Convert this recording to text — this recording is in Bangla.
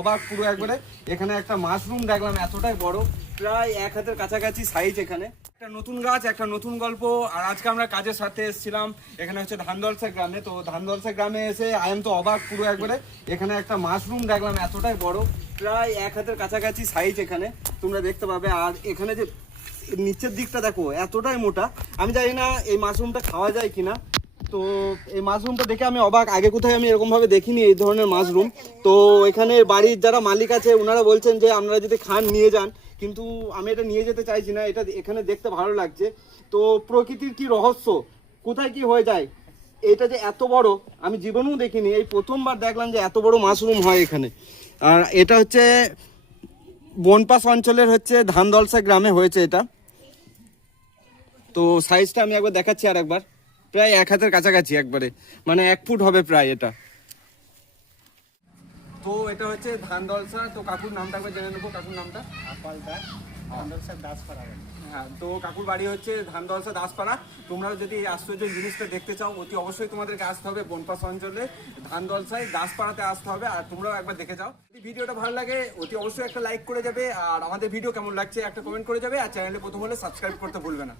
অবাক পুরো একবারে। এখানে একটা মাশরুম দেখলাম এতটাই বড়, প্রায় 1 হাতের কাছাকাছি সাইজ। এখানে একটা নতুন গাছ, একটা নতুন গল্প। আর আজকে আমরা কাজের সাথে এসেছিলাম এখানে হচ্ছে ধানদলসা গ্রামে। তো ধানদলসা গ্রামে এসে আই এম তো অবাক পুরো একবারে। এখানে একটা মাশরুম দেখলাম এতটাই বড়, প্রায় 1 হাতের কাছাকাছি সাইজ। এখানে তোমরা দেখতে পাবে। আর এখানে যে নিচের দিকটা দেখো এতটাই মোটা। আমি জানি না এই মাশরুমটা খাওয়া যায় কিনা। তো এই মাশরুমটা দেখে আমি অবাক, আগে কোথায় আমি এরকম ভাবে দেখিনি এই ধরনের মাশরুম। তো এখানে বাড়ির যারা মালিক আছে ওনারা বলছেন যে আপনারা যদি খান নিয়ে যান, কিন্তু আমি এটা নিয়ে যেতে চাইছি না। এটা এখানে দেখতে ভালো লাগছে। তো প্রকৃতির কি রহস্য, কোথায় কি হয়ে যায়। এটা যে এত বড় আমি জীবনেও দেখিনি, এই প্রথমবার দেখলাম যে এত বড় মাশরুম হয় এখানে। আর এটা হচ্ছে বনপাস অঞ্চলের হচ্ছে ধানদলসা গ্রামে হয়েছে এটা। তো সাইজটা আমি একবার দেখাচ্ছি আর একবার, প্রায় 1 হাতের কাছাকাছি একবারে, মানে 1 ফুট হবে প্রায় এটা। তো এটা হচ্ছে ধানদলসা। তো কাকুর নামটা একবার জেনে নেবো। কাকুর নামটা? আপাল দাস, ধানদলসা দাসপাড়া। হ্যাঁ, তো কাকুর বাড়ি হচ্ছে ধানদলসা দাসপাড়া। তোমরা যদি এই আশ্চর্য জিনিসটা দেখতে চাও অতি অবশ্যই তোমাদেরকে আসতে হবে বনপাস অঞ্চলে ধানদলসায় দাসপাড়াতে আসতে হবে। আর তোমরাও একবার দেখে যাও। যদি ভিডিওটা ভালো লাগে অতি অবশ্যই একটা লাইক করে যাবে। আর আমাদের ভিডিও কেমন লাগছে একটা কমেন্ট করে যাবে। আর চ্যানেলে প্রথম হলে সাবস্ক্রাইব করতে ভুলবে না।